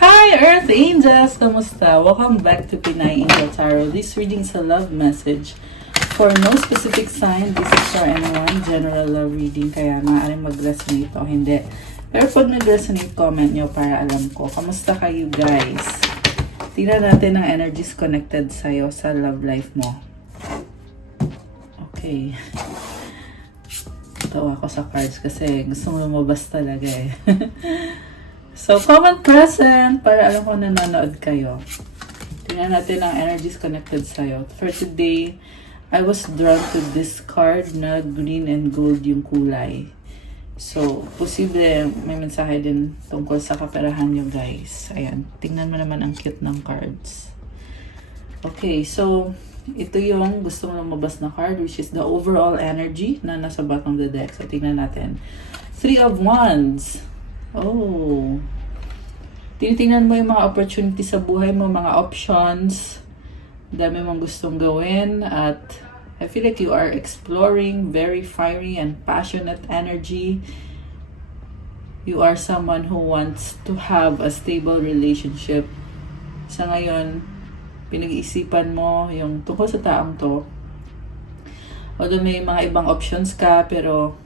Hi Earth Angels! Kamusta? Welcome back to Pinay Angel Tarot. This reading is a love message for no specific sign. This is for anyone. General love reading, kaya maaaring mag-resonate o hindi. Pero pag nag-resonate, comment nyo para alam ko. Kamusta kayo guys? Tingnan natin ang energies connected sa'yo sa love life mo. Okay. Tawa ako sa cards kasi gusto mo lumabas talaga eh. So, comment present para alam ko nanonood kayo. Tingnan natin ang energies connected sa'yo. For today, I was drawn to this card na green and gold yung kulay. So, posible may mensahe din tungkol sa kaperahan nyo guys. Ayan, tingnan mo naman ang cute ng cards. Okay, so ito yung gusto mong lumabas na card, which is the overall energy na nasa bottom of the deck. So, tingnan natin. Three of Wands. Oh. Tinitingnan mo yung mga opportunities sa buhay mo, mga options. Dami mong gustong gawin. At I feel like you are exploring very fiery and passionate energy. You are someone who wants to have a stable relationship. Sa ngayon, pinag-iisipan mo yung tungkol sa taong to. Although may mga ibang options ka, pero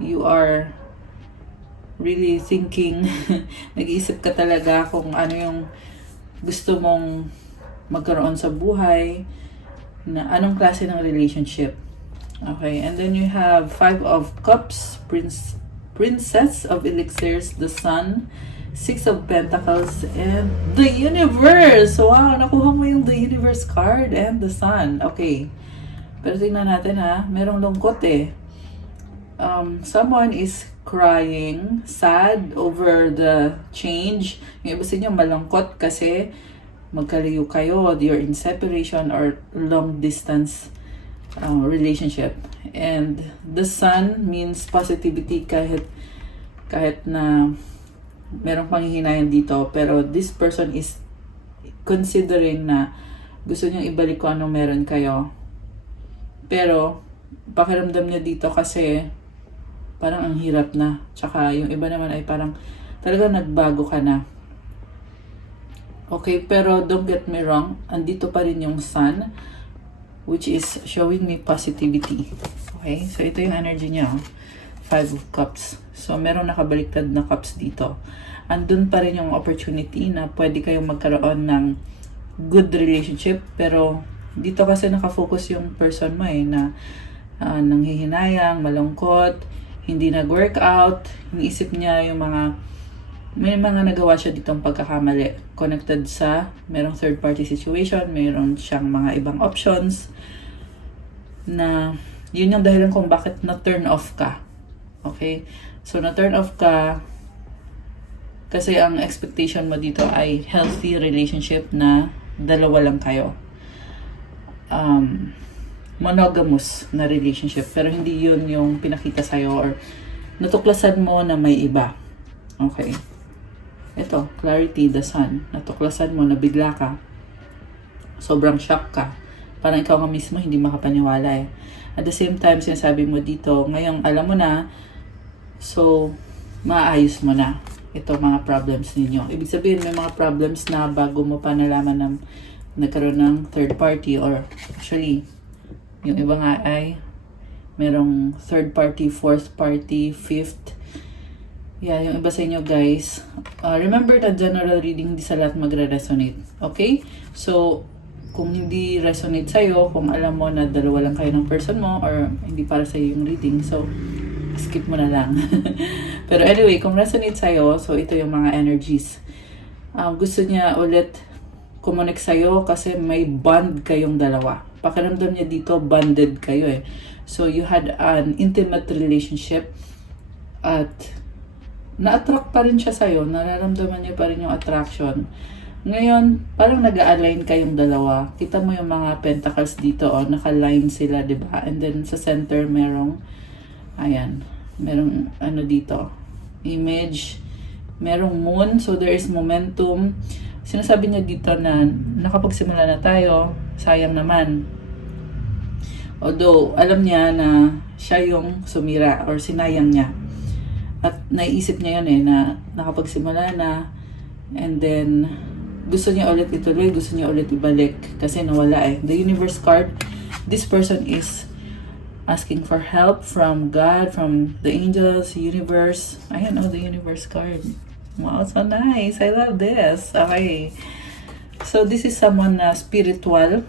you are really thinking, nag-iisip ka talaga kung ano yung gusto mong magkaroon sa buhay, na anong klase ng relationship. Okay, and then you have Five of Cups, Princess of Elixirs, the Sun, Six of Pentacles, and the Universe. Wow, nakuha mo yung the Universe card and the Sun. Okay. Pero tingnan natin ha, merong lungkot eh. Someone is crying, sad over the change. Yung iba sa inyo malungkot kasi magkalayo kayo, you're in separation or long distance relationship. And the Sun means positivity kahit na merong panghihinayan dito, pero this person is considering na gusto niyang ibalik kung anong meron kayo. Pero pakiramdam niya dito kasi parang ang hirap na. Tsaka yung iba naman ay parang talaga nagbago ka na. Okay, pero don't get me wrong, andito pa rin yung Sun, which is showing me positivity. Okay, so ito yung energy niya. Five of Cups. So, merong nakabaliktad na cups dito. Andun pa rin yung opportunity na pwede kayong magkaroon ng good relationship. Pero, dito kasi nakafocus yung person mo eh, na nanghihinayang, malungkot, hindi nag-workout, iniisip niya yung may mga nagawa siya ditong pagkakamali. Connected sa, merong third party situation, meron siyang mga ibang options, na yun yung dahilan kung bakit na-turn off ka. Okay? So, na-turn off ka kasi ang expectation mo dito ay healthy relationship na dalawa lang kayo. Monogamous na relationship. Pero hindi yun yung pinakita sa'yo or natuklasan mo na may iba. Okay. Ito, clarity, the Sun. Natuklasan mo na bigla ka. Sobrang shock ka. Parang ikaw nga mismo hindi makapaniwala eh. At the same time, sinasabi mo dito, ngayong alam mo na, so, maayos mo na ito mga problems ninyo. Ibig sabihin, may mga problems na bago mo pa nalaman na nagkaroon ng third party or actually, yung iba nga ay merong third party, fourth party, fifth. Yeah, yung iba sa inyo guys. Remember that general reading, hindi sa lahat magre-resonate. Okay? So, kung hindi resonate sa'yo, kung alam mo na dalawa lang kayo ng person mo or hindi para sa'yo yung reading, so, skip mo na lang. Pero anyway, kung resonate sa'yo, so ito yung mga energies. Gusto niya ulit kumonek sa'yo kasi may bond kayong dalawa. Pakiramdam niya dito, bonded kayo eh. So, you had an intimate relationship at na-attract pa rin siya sa'yo. Nararamdaman niya pa rin yung attraction. Ngayon, parang nag-a-align kayong dalawa. Kita mo yung mga pentacles dito, naka-line sila, diba? And then sa center, merong ano dito, image, merong moon, so there is momentum. Sinasabi niya dito na nakapagsimula na tayo, sayang naman. Although, alam niya na siya yung sumira or sinayang niya. At naiisip niya yun na nakapagsimula na, And then, gusto niya ulit ituloy, gusto niya ulit ibalik kasi nawala eh. The Universe card, this person is asking for help from God, from the angels, universe. Ayan, oh, the Universe card. Wow, so nice. I love this. Okay. So, this is someone na spiritual,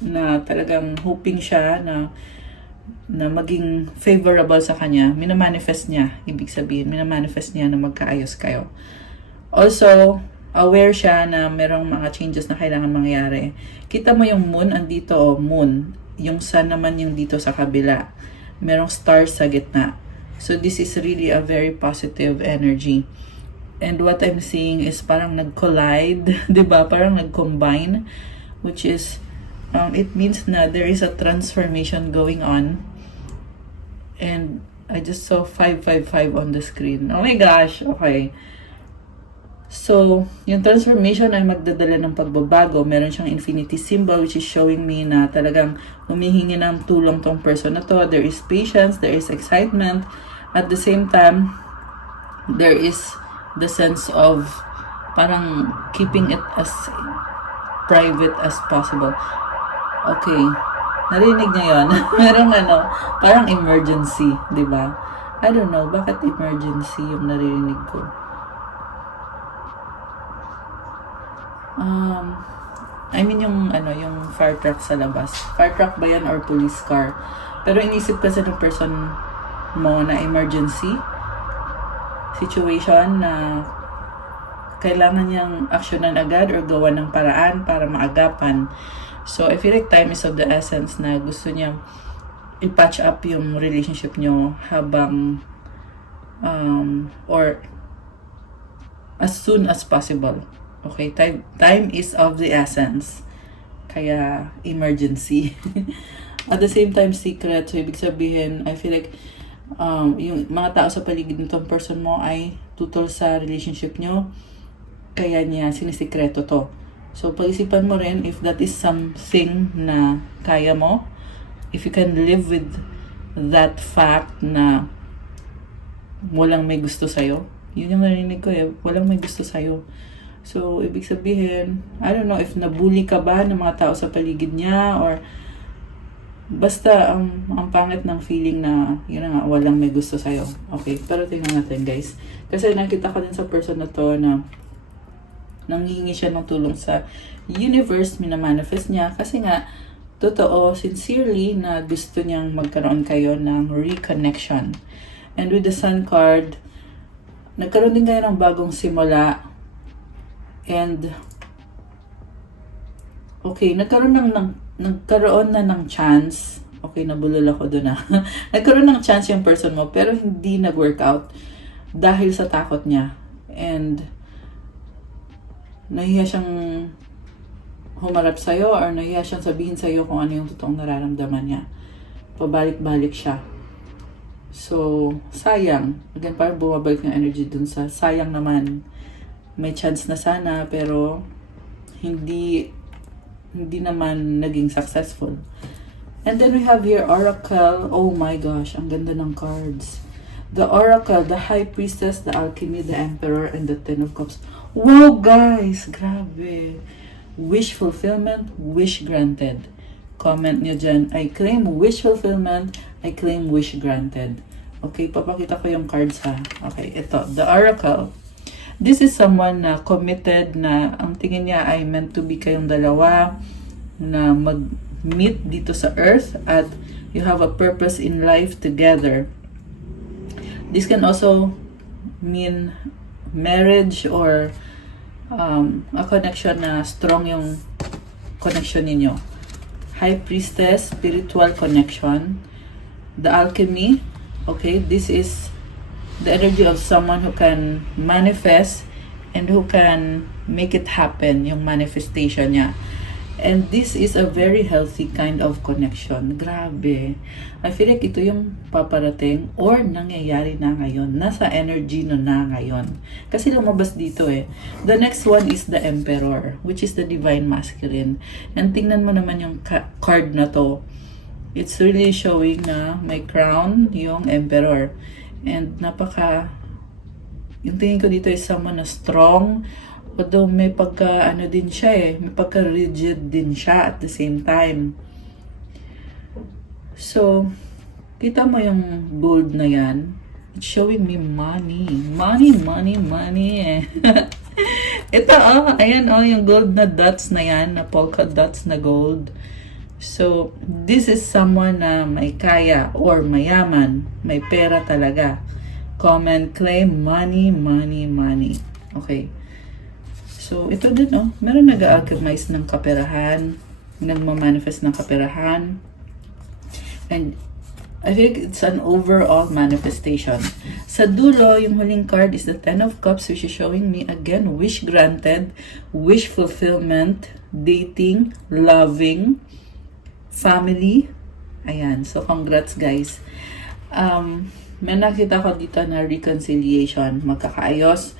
na talagang hoping siya na maging favorable sa kanya. Minamanifest niya, ibig sabihin, minamanifest niya na magkaayos kayo. Also, aware siya na merong mga changes na kailangan mangyari. Kita mo yung moon, andito oh, moon. Yung sun naman yung dito sa kabila. Merong stars sa gitna. So, this is really a very positive energy. And what I'm seeing is parang nag-collide, diba? Parang nag-combine, which is, it means na there is a transformation going on. And I just saw 555 on the screen. Oh my gosh, okay. So, yung transformation ay magdadala ng pagbabago. Meron siyang infinity symbol which is showing me na talagang humihingi ng tulong tong person na to. There is patience, there is excitement. At the same time, there is the sense of parang keeping it as private as possible. Okay. Narinig niya yun. Merong parang emergency, di ba? I don't know, bakit emergency yung naririnig ko? I mean yung fire truck sa labas. Fire truck ba yan or police car? Pero inisip kasi ng person mo na emergency situation na kailangan niyang aksyonan agad or gawa ng paraan para maagapan. So, I feel like time is of the essence na gusto niya i-patch up yung relationship niyo habang or as soon as possible. Okay? Time is of the essence. Kaya, emergency. At the same time, secret. So, ibig sabihin, I feel like yung mga tao sa paligid nitong person mo ay tutol sa relationship nyo, kaya niya sinisikreto to. So, pag-isipan mo rin if that is something na kaya mo, if you can live with that fact na walang may gusto sa'yo. Yun yung narinig ko eh, walang may gusto sa'yo. So, ibig sabihin, I don't know if nabully ka ba ng mga tao sa paligid niya or basta, ang pangit ng feeling na, yun na nga, walang may gusto sa'yo. Okay, pero tingnan natin guys. Kasi nakita ko din sa person na to na nanghihingi siya ng tulong sa universe, minamanifest niya. Kasi nga, totoo, sincerely, na gusto niyang magkaroon kayo ng reconnection. And with the Sun card, nagkaroon din kayo ng bagong simula. And, okay, nagkaroon na ng chance. Okay, nabulol ako doon nagkaroon ng chance yung person mo, pero hindi nag-workout dahil sa takot niya. And, nahiya siyang humarap sa'yo or nahiya siyang sabihin sa'yo kung ano yung totoong nararamdaman niya. Pabalik-balik siya. So, sayang. Again, parang bumabalik yung energy dun sa sayang naman. May chance na sana, pero hindi naman naging successful. And then we have here Oracle. Oh my gosh, ang ganda ng cards. The Oracle, the High Priestess, the Alchemy, the Emperor, and the Ten of Cups. Wow, guys! Grabe! Wish fulfillment, wish granted. Comment nyo dyan, I claim wish fulfillment, I claim wish granted. Okay, papakita ko yung cards ha. Okay, ito, the Oracle. This is someone na committed na ang tingin niya ay meant to be kayong dalawa na mag-meet dito sa earth at you have a purpose in life together. This can also mean marriage or a connection na strong yung connection ninyo. High Priestess, spiritual connection. The Alchemy, okay, this is the energy of someone who can manifest and who can make it happen, yung manifestation niya. And this is a very healthy kind of connection. Grabe. I feel like ito yung paparating or nangyayari na ngayon. Nasa energy no na ngayon. Kasi lumabas dito eh. The next one is the Emperor, which is the Divine Masculine. And tingnan mo naman yung card na to. It's really showing na may crown yung Emperor. And napaka Yung tingin ko dito is someone na strong, although may pagka, ano din siya may pagka rigid din siya at the same time. So, kita mo yung gold na yan? It's showing me money. Money, money, money Ito, ayan, yung gold na dots na yan, na polka dots na gold. So, this is someone na may kaya or mayaman, may pera talaga. Comment, claim, money, money, money. Okay. So, ito din, meron nag-alchemize ng kaperahan, nagmamanifest ng kaperahan. And, I think it's an overall manifestation. Sa dulo, yung huling card is the Ten of Cups, which is showing me, again, wish granted, wish fulfillment, dating, loving, family. Ayan. So, congrats, guys. May nakita ko dito na reconciliation, magkakaayos.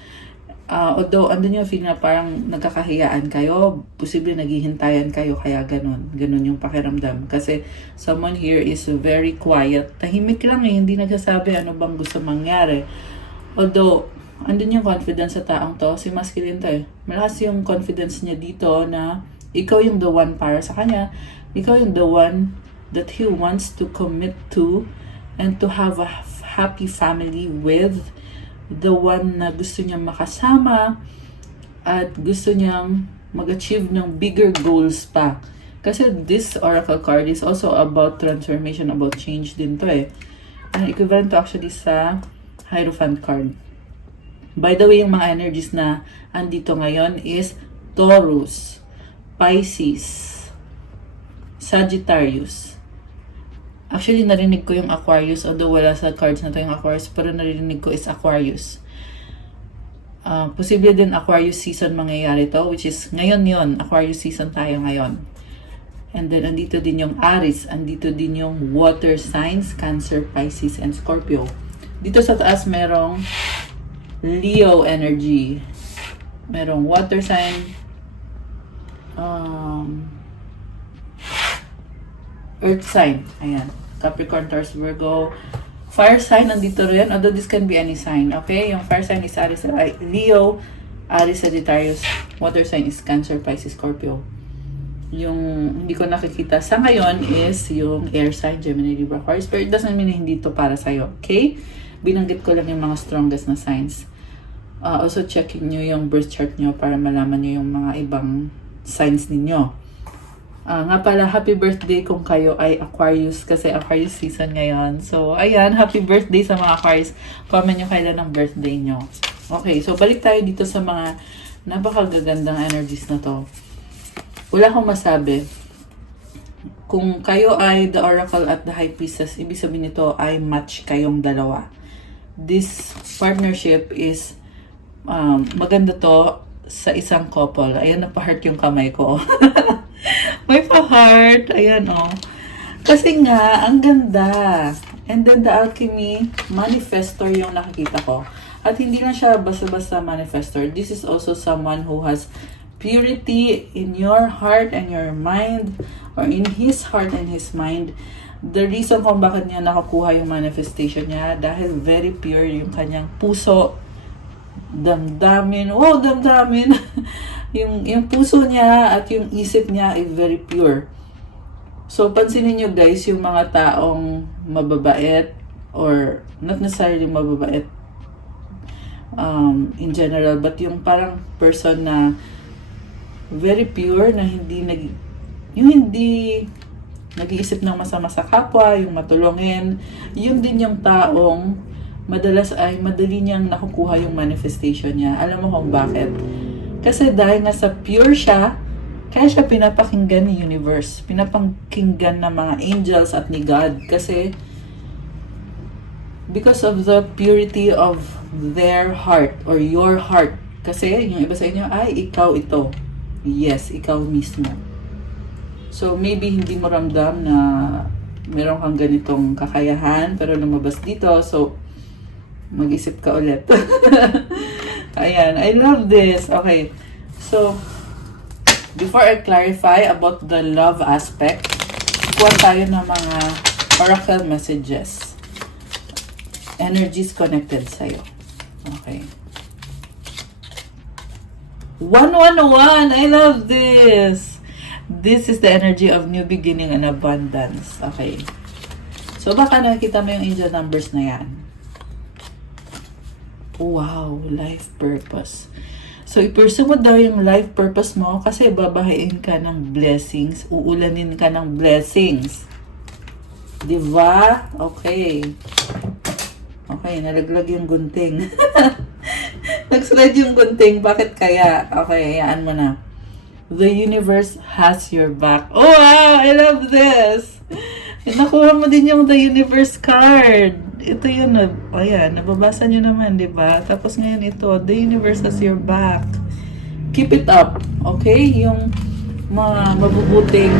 Although, andun yung feeling na parang nagkakahiyaan kayo, posible naghihintayan kayo, kaya ganun. Ganun yung pakiramdam. Kasi someone here is very quiet. Tahimik lang hindi nagsasabi ano bang gusto mangyari. Although, andun yung confidence sa taong to, si masculine to Malakas yung confidence niya dito na ikaw yung the one para sa kanya. Ikaw yung the one that he wants to commit to and to have a happy family with, the one na gusto niyang makasama at gusto niyang mag-achieve ng bigger goals pa. Kasi this oracle card is also about transformation, about change din to Ang equivalent to actually sa Hierophant card. By the way, yung mga energies na andito ngayon is Taurus, Pisces, Sagittarius. Actually, narinig ko yung Aquarius, although wala sa cards na to yung Aquarius, pero narinig ko is Aquarius. Posible din Aquarius season mangyayari to, which is ngayon yon Aquarius season tayo ngayon. And then, andito din yung Aries, andito din yung water signs, Cancer, Pisces, and Scorpio. Dito sa taas, merong Leo energy. Merong water sign, Earth sign. Ayan. Capricorn, Taurus, Virgo. Fire sign, nandito rin. Although this can be any sign. Okay? Yung fire sign is Aries, Leo, Aries, Sagittarius. Water sign is Cancer, Pisces, Scorpio. Yung hindi ko nakikita sa ngayon is yung air sign, Gemini, Libra, Aquarius. But it doesn't mean na hindi ito para sa'yo. Okay? Binanggit ko lang yung mga strongest na signs. Also, checking nyo yung birth chart nyo para malaman nyo yung mga ibang signs ninyo. Nga pala, happy birthday kung kayo ay Aquarius kasi Aquarius season ngayon. So, ayan, happy birthday sa mga Aquarius. Comment nyo kailan ang birthday nyo. Okay, so balik tayo dito sa mga napakagagandang energies na to. Wala akong masabi. Kung kayo ay the Oracle at the High Priestess, ibig sabihin nito ay match kayong dalawa. This partnership is maganda to sa isang couple. Ayan, napa-heart yung kamay ko. May pa-heart. Ayan, Kasi nga, ang ganda. And then the alchemy, manifestor yung nakikita ko. At hindi lang siya basta-basta manifestor. This is also someone who has purity in your heart and your mind, or in his heart and his mind. The reason kung bakit niya nakakuha yung manifestation niya, dahil very pure yung kanyang puso, damdamin, damdamin. yung puso niya at yung isip niya ay very pure. So, pansinin nyo guys, yung mga taong mababait, or not necessarily mababait in general, but yung parang person na very pure, na hindi nag-iisip ng masama sa kapwa, yung matulungin, yun din yung taong madalas ay madali niyang nakukuha yung manifestation niya. Alam mo kung bakit? Kasi dahil nga sa pure siya, kaya siya pinapakinggan ni universe, pinapakinggan ng mga angels at ni God. Kasi because of the purity of their heart or your heart. Kasi yung iba sa inyo, ay ikaw ito. Yes, ikaw mismo. So maybe hindi mo ramdam na meron kang ganitong kakayahan, pero lumabas dito, so mag-isip ka ulit. Ayan, I love this. Okay, so before I clarify about the love aspect, kuha tayo ng mga oracle messages. Energies connected sa'yo. Okay. 111! I love this! This is the energy of new beginning and abundance. Okay. So, baka nakikita mo yung angel numbers na yan. Wow, life purpose. So, i-pursue mo daw yung life purpose mo kasi babahain ka ng blessings, uulanin ka ng blessings. Diba? Okay. Okay, nalaglag yung gunting. Nag-slide yung gunting. Bakit kaya? Okay, hayaan mo na. The universe has your back. Oh, wow! I love this! Nakuha mo din yung The Universe card. Ito yun. Ayan, nababasa nyo naman, di ba? Tapos ngayon ito, The universe has your back. Keep it up. Okay? Yung mga mabubuting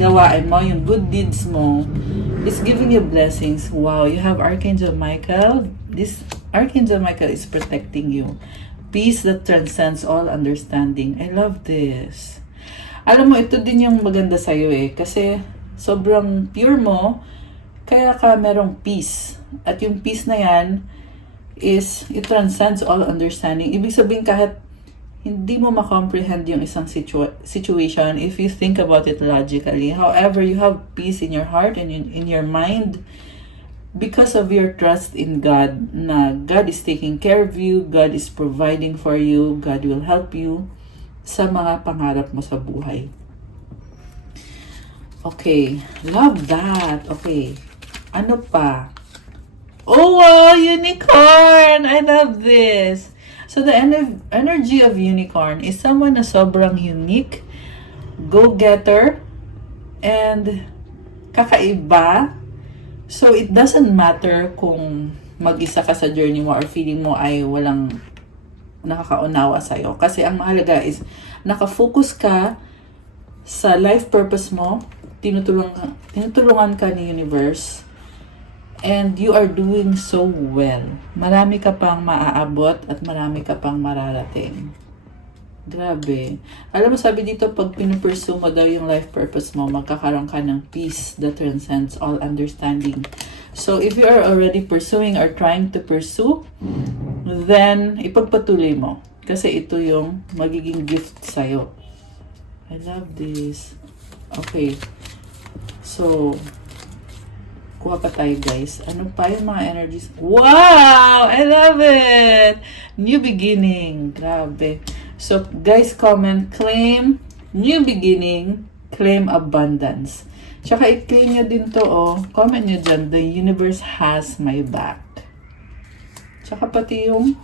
gawain mo, yung good deeds mo, is giving you blessings. Wow, you have Archangel Michael. This Archangel Michael is protecting you. Peace that transcends all understanding. I love this. Alam mo, ito din yung maganda sa'yo eh. Kasi sobrang pure mo, kaya ka merong peace. At yung peace na yan is, it transcends all understanding. Ibig sabihin kahit hindi mo ma-comprehend yung isang situation if you think about it logically. However, you have peace in your heart and in your mind because of your trust in God, na God is taking care of you, God is providing for you, God will help you sa mga pangarap mo sa buhay. Okay, love that. Okay, ano pa? Oh wow, unicorn! I love this. So the energy of unicorn is someone na sobrang unique, go-getter, and kakaiba. So it doesn't matter kung mag-isa ka sa journey mo or feeling mo ay walang nakakaunawa sa'yo. Kasi ang mahalaga is nakafocus ka sa life purpose mo, tinutulungan ka ni universe, and you are doing so well. Marami ka pang maaabot at marami ka pang mararating. Grabe. Alam mo, sabi dito, pag pinupursue mo daw yung life purpose mo, magkakaroon ka ng peace that transcends all understanding. So, if you are already pursuing or trying to pursue, then ipagpatuloy mo. Kasi ito yung magiging gift sa'yo. I love this. Okay. So, kuha pa tayo guys. Ano pa yung mga energies? Wow! I love it! New beginning. Grabe. So, guys, comment, claim new beginning, claim abundance. Tsaka, i-claim nyo din to, oh. Comment nyo dyan, the universe has my back. Tsaka, pati yung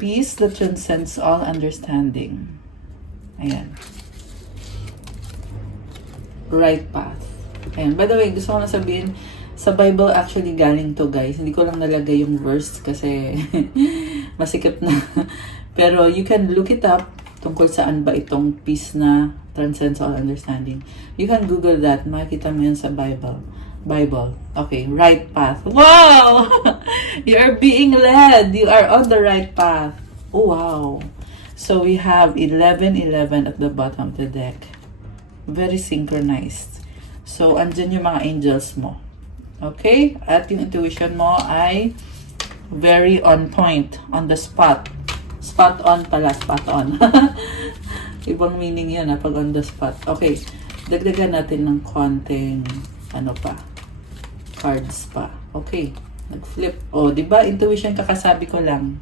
peace that transcends all understanding. Ayan. Right path. Ayan. By the way, gusto ko na sabihin, sa Bible actually galing to, guys. Hindi ko lang nalagay yung verse kasi masikip na. Pero you can look it up tungkol saan ba itong peace na transcends all understanding. You can Google that. Makikita mo yan sa Bible. Okay, right path. Wow! You are being led. You are on the right path. Oh, wow. So we have 11:11 at the bottom of the deck. Very synchronized. So, andyan yung mga angels mo. Okay? At yung intuition mo ay very on point, on the spot. Spot on pala, spot on. Ibang meaning yan pag on the spot. Okay, dagdagan natin ng konting, cards pa. Okay, nag-flip. Oh, di ba intuition kakasabi ko lang.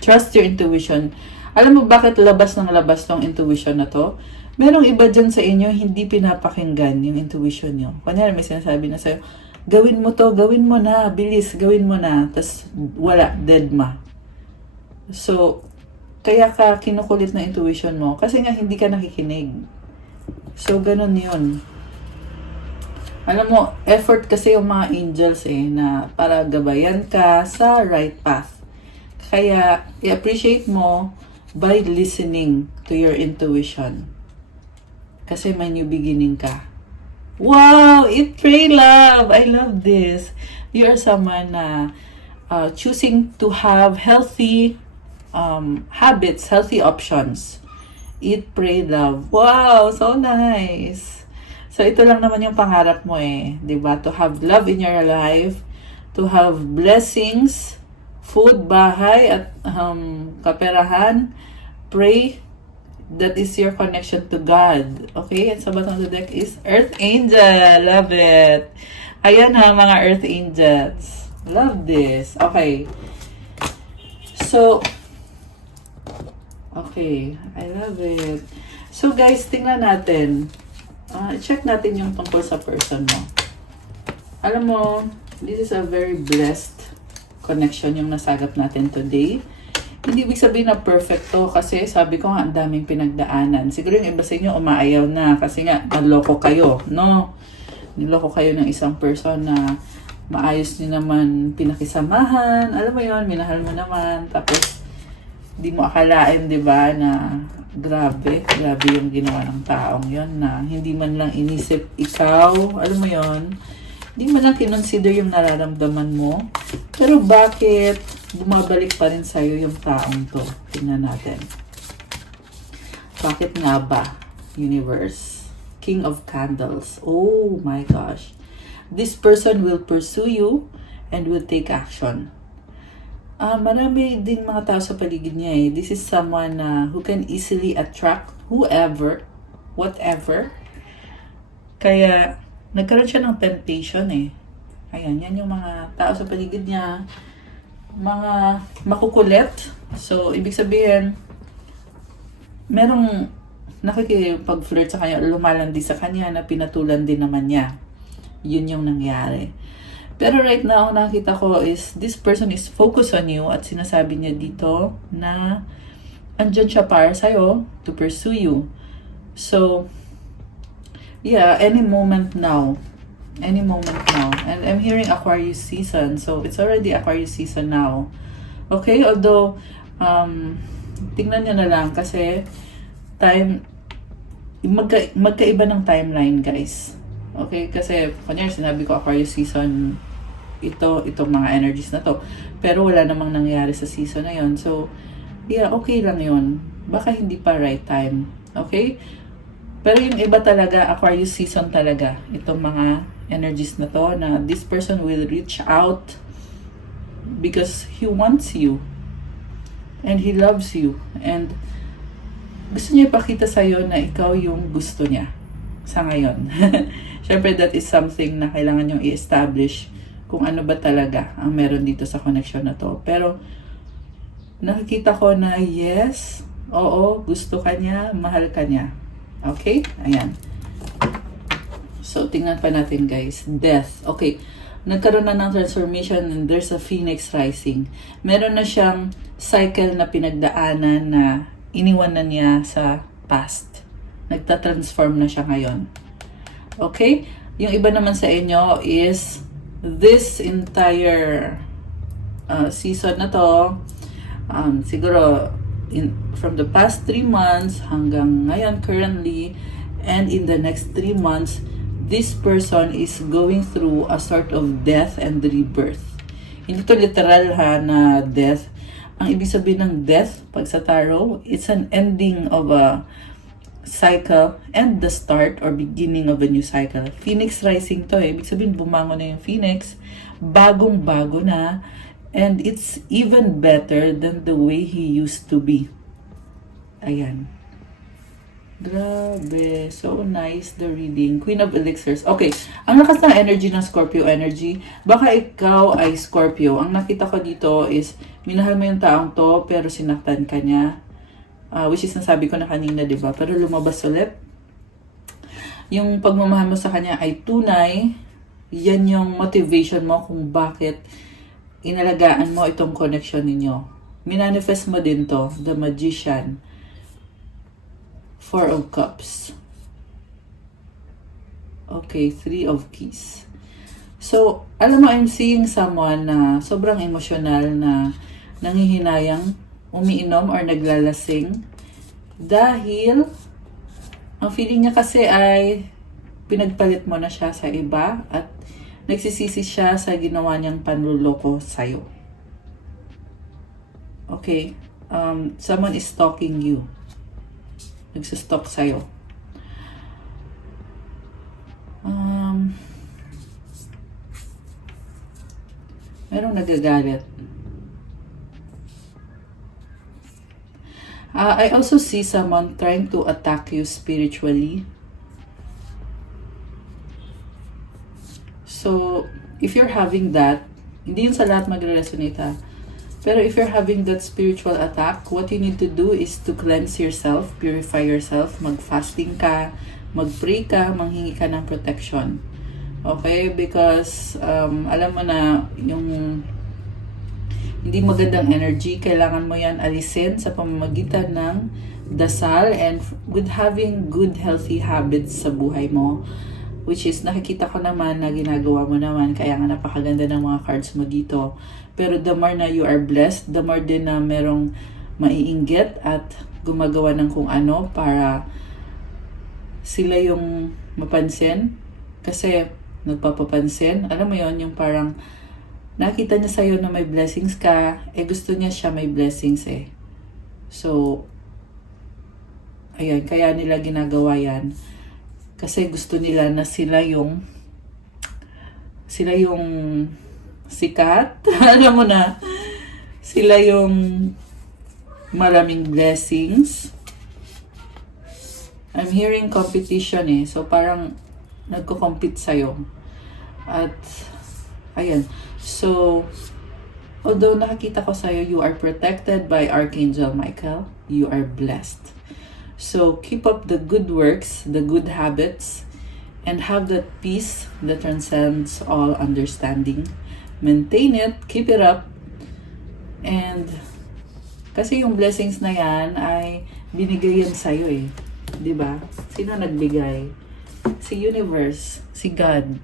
Trust your intuition. Alam mo bakit labas ng labas tong intuition na to? Merong iba dyan sa inyo, hindi pinapakinggan yung intuition nyo. Kunyari may sinasabi na sa'yo, gawin mo to, gawin mo na, bilis, gawin mo na. Tapos wala, dead ma. So, kaya ka kinukulit na intuition mo kasi nga hindi ka nakikinig. So, ganun yun. Alam mo, effort kasi yung mga angels na para gabayan ka sa right path. Kaya, i-appreciate mo by listening to your intuition. Kasi may new beginning ka. Wow! Eat, pray, love! I love this. You are someone na choosing to have healthy habits, healthy options. Eat, pray, love. Wow, so nice. So ito lang naman yung pangarap mo 'di ba? To have love in your life, to have blessings food, bahay, at kaperahan. Pray. That is your connection to God. Okay? And sa bottom of the deck is Earth Angel. Love it. Ayan ha, mga Earth Angels. Love this. Okay. So, okay. I love it. So guys, tingnan natin. Check natin yung tungkol sa person mo. Alam mo, this is a very blessed connection yung nasagap natin today. Hindi ibig sabihin na perfect to kasi sabi ko nga ang daming pinagdaanan. Siguro yung iba sa inyo umaayaw na kasi nga naloko kayo, no? Niloko kayo ng isang person na maayos niyo naman pinakisamahan. Alam mo yon, minahal mo naman. Tapos, di mo akalain, di ba, na grabe yung ginawa ng taong yon na hindi man lang inisip ikaw. Alam mo yon, hindi man lang kinonsider yung nararamdaman mo. Pero bakit bumabalik pa rin sa'yo yung taong to? Tingnan natin. Bakit nga ba, universe? King of Candles. Oh my gosh. This person will pursue you and will take action. Marami din mga tao sa paligid niya eh. This is someone who can easily attract whoever, whatever. Kaya, nagkaroon siya ng temptation eh. Ayan, yan yung mga tao sa paligid niya. Mga makukulit. So, ibig sabihin, merong nakikipag-flirt sa kanya, lumalandi sa kanya na pinatulan din naman niya. Yun yung nangyari. Pero right now, nakita ko is, this person is focused on you at sinasabi niya dito na andyan siya para sa'yo to pursue you. So, yeah, any moment now. Any moment now. And I'm hearing Aquarius season. So, it's already Aquarius season now. Okay? Although, tingnan niyo na lang kasi magkaiba ng timeline, guys. Okay? Kasi, kunyari, sinabi ko Aquarius season, itong mga energies na to. Pero wala namang nangyari sa season na yon. So, yeah, okay lang yun. Baka hindi pa right time. Okay? Pero yung iba talaga, Aquarius season talaga. Itong mga energies na to, na this person will reach out because he wants you. And he loves you. And gusto niya ipakita sa'yo na ikaw yung gusto niya sa ngayon. Siyempre, that is something na kailangan yung i-establish kung ano ba talaga ang meron dito sa connection na to. Pero, nakikita ko na yes, oo, gusto ka niya, mahal ka niya. Okay? Ayan. So, tingnan pa natin, guys. Death. Okay. Nagkaroon na ng transformation and there's a phoenix rising. Meron na siyang cycle na pinagdaanan na iniwan na niya sa past. Nagta-transform na siya ngayon. Okay? Yung iba naman sa inyo is this entire season na to, siguro from the past 3 months hanggang ngayon currently, and in the next 3 months, this person is going through a sort of death and rebirth. Hindi to literal ha na death. Ang ibig sabihin ng death, pag sa tarot, it's an ending of a cycle and the start or beginning of a new cycle. Phoenix rising to eh. Ibig sabihin, bumangon na yung phoenix. Bagong-bago na. And it's even better than the way he used to be. Ayan. Grabe. So nice the reading. Queen of Elixirs. Okay. Ang lakas ng energy ng Scorpio energy. Baka ikaw ay Scorpio. Ang nakita ko dito is, minahal mo yung taong to, pero sinaktan ka niya. Which is nasabi ko na kanina, di ba? Pero lumabas ulit. Yung pagmamahal mo sa kanya ay tunay. Yan yung motivation mo kung bakit inalagaan mo itong connection ninyo. Minanifest mo din to, the Magician. 4 of Cups. Okay, 3 of Keys. So, alam mo, I'm seeing someone na sobrang emosyonal na nanghihinayang umiinom or naglalasing dahil ang feeling niya kasi ay pinagpalit mo na siya sa iba at nagsisisi siya sa ginawa niyang panluloko sa'yo. Okay. Someone is stalking you. Nagsustalk sa'yo. Merong nagagalit. I also see someone trying to attack you spiritually. So, if you're having that, hindi yun sa lahat magre-resonate ha. Pero if you're having that spiritual attack, what you need to do is to cleanse yourself, purify yourself, mag-fasting ka, mag-pray ka, manghingi ka ng protection. Okay? Because, alam mo na, yung hindi magandang energy, kailangan mo yan alisin sa pamamagitan ng dasal and with having good healthy habits sa buhay mo. Which is, nakikita ko naman na ginagawa mo naman, kaya nga napakaganda ng mga cards mo dito. Pero the more na you are blessed, the more din na merong maiinggit at gumagawa ng kung ano para sila yung mapansin. Kasi nagpapapansin, alam mo yon, yung parang nakita niya sa'yo na may blessings ka, gusto niya siya may blessings eh. So, ayan, kaya nila ginagawa yan. Kasi gusto nila na sila yung sikat. Alam mo na, sila yung maraming blessings. I'm hearing competition eh. So parang nagko-compete sa'yo. At, ayan. So, although nakakita ko sa'yo, you are protected by Archangel Michael. You are blessed. So, keep up the good works, the good habits, and have that peace that transcends all understanding. Maintain it, keep it up, and kasi yung blessings na yan ay binigay yan sa'yo eh. Diba? Sino nagbigay? Si Universe, si God.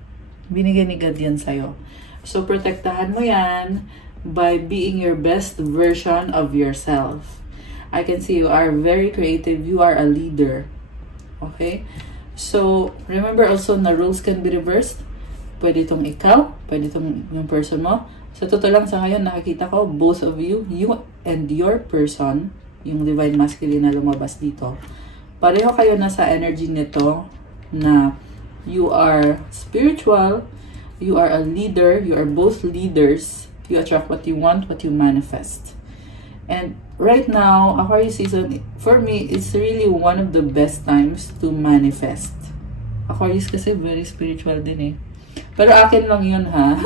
Binigay ni God yan sa'yo. So, protektahan mo yan by being your best version of yourself. I can see you are very creative. You are a leader. Okay? So, remember also na roles can be reversed. Pwede itong ikaw, pwede itong yung person mo. Sa totoo lang sa ngayon, nakakita ko, both of you, you and your person, yung Divine Masculine na lumabas dito, pareho kayo na sa energy nito na you are spiritual, you are a leader, you are both leaders, you attract what you want, what you manifest. And right now, Aquarius season, for me, it's really one of the best times to manifest. Aquarius kasi very spiritual din eh. Pero akin lang yun ha.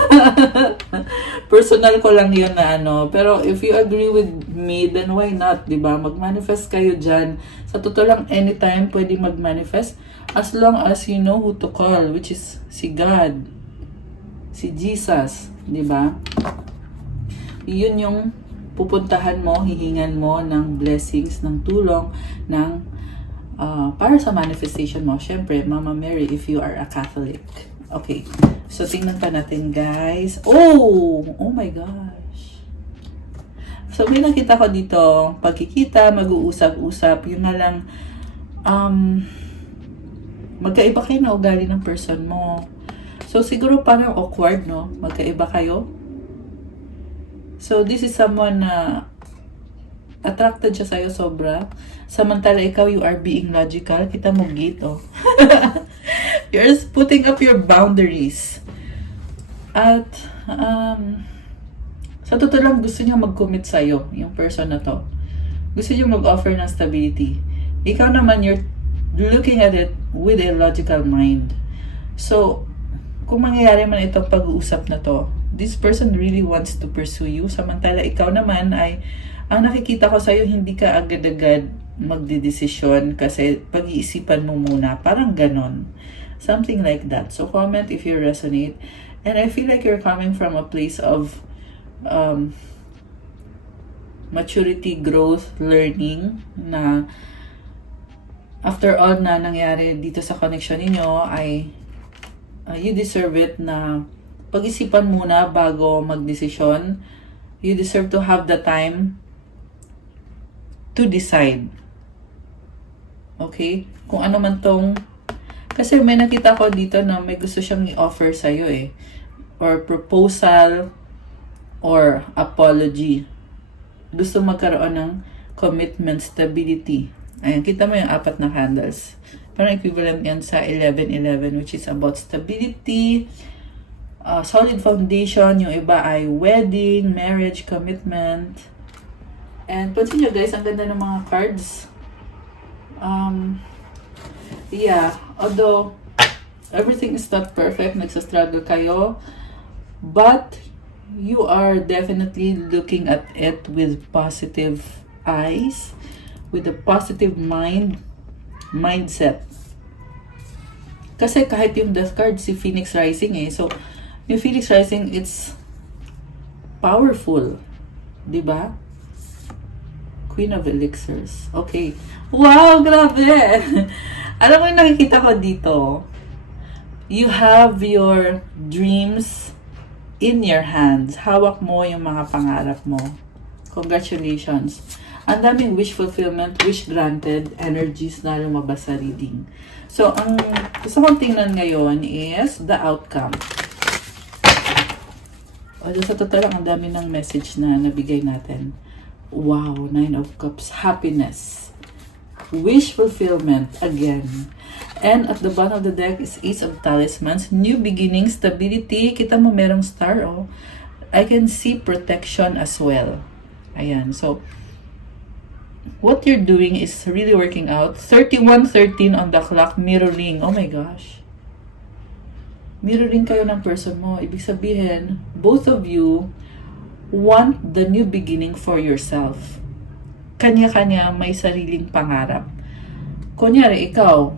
Personal ko lang yun na ano. Pero if you agree with me, then why not, diba? Mag-manifest kayo dyan. Sa totoo lang, anytime pwede mag-manifest. As long as you know who to call, which is si God, si Jesus, diba? Yun yung pupuntahan mo, hihingan mo ng blessings, ng tulong, ng para sa manifestation mo. Syempre, Mama Mary, if you are a Catholic. Okay. So, tingnan pa natin, guys. Oh my gosh. So, may nakita ko dito, pagkikita, mag-uusap-usap, yung nga lang, magkaiba kayo na ugali ng person mo. So, siguro parang awkward, no? Magkaiba kayo. So, this is someone na attracted siya sa'yo sobra. Samantala, ikaw, you are being logical. Kita mo gate, oh. You're putting up your boundaries. At, sa totoo lang, gusto niya mag-commit sa'yo, yung person na to. Gusto niya mag-offer ng stability. Ikaw naman, you're looking at it with a logical mind. So, kung mangyayari man itong pag-uusap na to, this person really wants to pursue you. Samantala, ikaw naman ay, ang nakikita ko sa'yo, hindi ka agad-agad magdidesisyon kasi pag-iisipan mo muna. Parang ganon. Something like that. So, comment if you resonate. And I feel like you're coming from a place of maturity, growth, learning na after all na nangyari dito sa connection ninyo ay you deserve it na pag-isipan muna bago magdesisyon. You deserve to have the time to decide. Okay? Kung ano man tong... Kasi may nakita ko dito na may gusto siyang i-offer sa'yo eh. Or proposal, or apology. Gusto magkaroon ng commitment, stability. Ayan, kita mo yung 4 na candles. Parang equivalent yan sa 11-11, which is about stability, solid foundation. Yung iba ay wedding, marriage, commitment. And pansin nyo guys, ang ganda ng mga cards. Yeah, although everything is not perfect, nagsastruggle kayo, but you are definitely looking at it with positive eyes, with a positive mindset. Kasi kahit yung death card, si Phoenix Rising so yung Phoenix Rising, it's powerful. Diba? Queen of Elixirs. Okay. Wow, grabe! Alam mo yung nakikita ko dito? You have your dreams in your hands. Hawak mo yung mga pangarap mo. Congratulations. Ang daming wish fulfillment, wish granted, energies na lumabas sa reading. So, ang gusto kong tingnan ngayon is the outcome. Although sa totoo lang, ang dami ng message na nabigay natin. Wow, 9 of Cups, happiness. Wish fulfillment again. And at the bottom of the deck is Ace of Talismans, new beginning, stability. Kita mo merong star, oh. I can see protection as well. Ayan, so what you're doing is really working out. 31:13 on the clock, mirroring. Oh my gosh. Mirroring kayo ng person mo. Ibig sabihin, both of you want the new beginning for yourself. Kanya-kanya may sariling pangarap. Kunyari, ikaw,